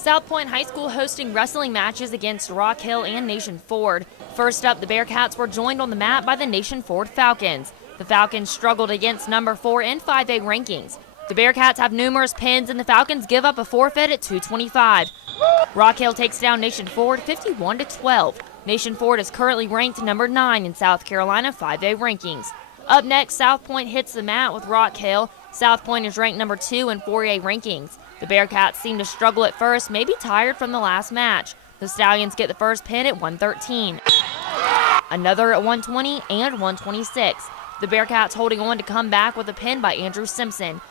South Pointe High School hosting wrestling matches against Rock Hill and Nation Ford. First up, the Bearcats were joined on the mat by the Nation Ford Falcons. The Falcons struggled against number 4 in 5A rankings. The Bearcats have numerous pins and the Falcons give up a forfeit at 225. Rock Hill takes down Nation Ford 51-12. Nation Ford is currently ranked number 9 in South Carolina 5A rankings. Up next, South Pointe hits the mat with Rock Hill. South Pointe is ranked number 2 in 4A rankings. The Bearcats seem to struggle at first, maybe tired from the last match. The Stallions get the first pin at 113, another at 120 and 126. The Bearcats holding on to come back with a pin by Andrew Simpson.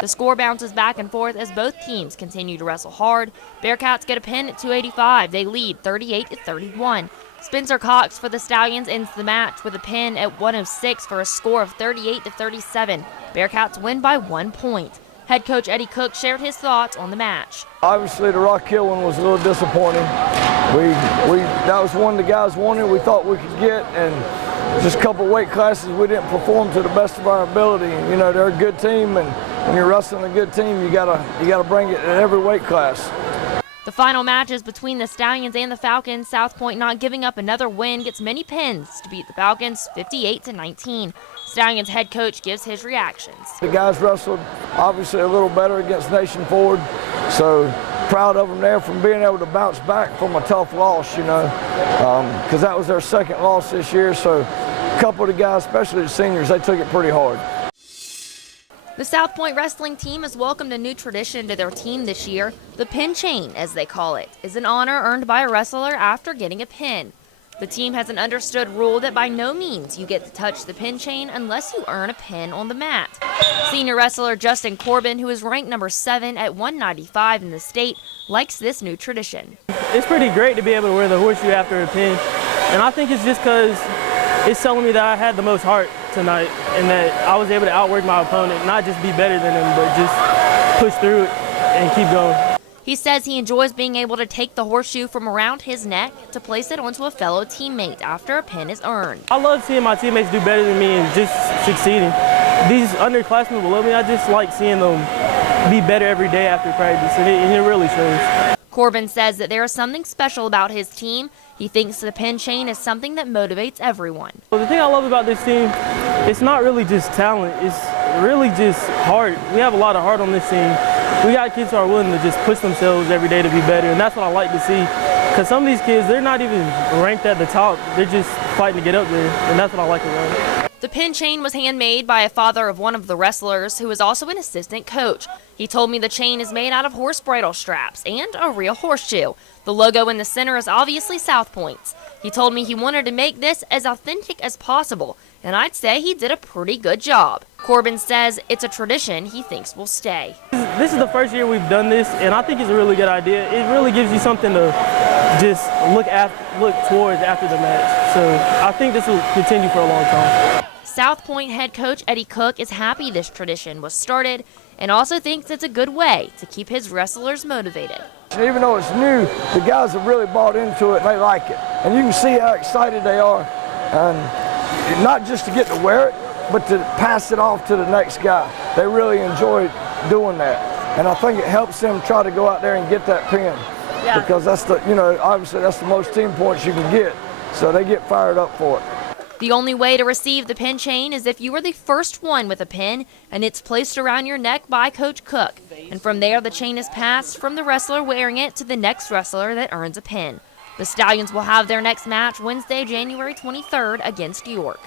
The score bounces back and forth as both teams continue to wrestle hard. Bearcats get a pin at 285. They lead 38-31. Spencer Cox for the Stallions ends the match with a pin at 106 for a score of 38-37. Bearcats win by 1 point. Head coach Eddie Cook shared his thoughts on the match. Obviously, the Rock Hill one was a little disappointing. That was one the guys wanted. We thought we could get, and just a couple weight classes we didn't perform to the best of our ability. You know, they're a good team, and when you're wrestling a good team, you gotta bring it at every weight class. The final match is between the Stallions and the Falcons. South Pointe, not giving up another win, gets many pins to beat the Falcons 58-19. Stallions head coach gives his reactions. The guys wrestled obviously a little better against Nation Ford, so proud of them there from being able to bounce back from a tough loss, you know, because that was their second loss this year. So a couple of the guys, especially the seniors, they took it pretty hard. The South Pointe wrestling team has welcomed a new tradition to their team this year. The pin chain, as they call it, is an honor earned by a wrestler after getting a pin. The team has an understood rule that by no means you get to touch the pin chain unless you earn a pin on the mat. Senior wrestler Justin Corbin, who is ranked number 7 at 195 in the state, likes this new tradition. It's pretty great to be able to wear the horseshoe after a pin, and I think it's just because it's telling me that I had the most heart tonight and that I was able to outwork my opponent, not just be better than him, but just push through it and keep going. He says he enjoys being able to take the horseshoe from around his neck to place it onto a fellow teammate after a pin is earned. I love seeing my teammates do better than me and just succeeding. These underclassmen below me, I just like seeing them be better every day after practice, and it really shows. Corbin says that there is something special about his team. He thinks the pin chain is something that motivates everyone. Well, the thing I love about this team, it's not really just talent, it's really just heart. We have a lot of heart on this team. We got kids who are willing to just push themselves every day to be better, and that's what I like to see. Because some of these kids, they're not even ranked at the top. They're just fighting to get up there, and that's what I like about it. The pin chain was handmade by a father of one of the wrestlers who is also an assistant coach. He told me the chain is made out of horse bridle straps and a real horseshoe. The logo in the center is obviously South Pointe's. He told me he wanted to make this as authentic as possible, and I'd say he did a pretty good job. Corbin says it's a tradition he thinks will stay. This is the first year we've done this, and I think it's a really good idea. It really gives you something to just look towards after the match. So I think this will continue for a long time. South Pointe head coach Eddie Cook is happy this tradition was started and also thinks it's a good way to keep his wrestlers motivated. Even though it's new, the guys have really bought into it and they like it. And you can see how excited they are, and not just to get to wear it, but to pass it off to the next guy. They really enjoy doing that. And I think it helps them try to go out there and get that pin. Yeah. Because that's obviously that's the most team points you can get. So they get fired up for it. The only way to receive the pin chain is if you are the first one with a pin and it's placed around your neck by Coach Cook. And from there, the chain is passed from the wrestler wearing it to the next wrestler that earns a pin. The Stallions will have their next match Wednesday, January 23rd against York.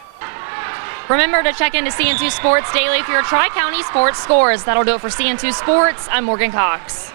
Remember to check into CN2 Sports Daily for your Tri-County sports scores. That'll do it for CN2 Sports. I'm Morgan Cox.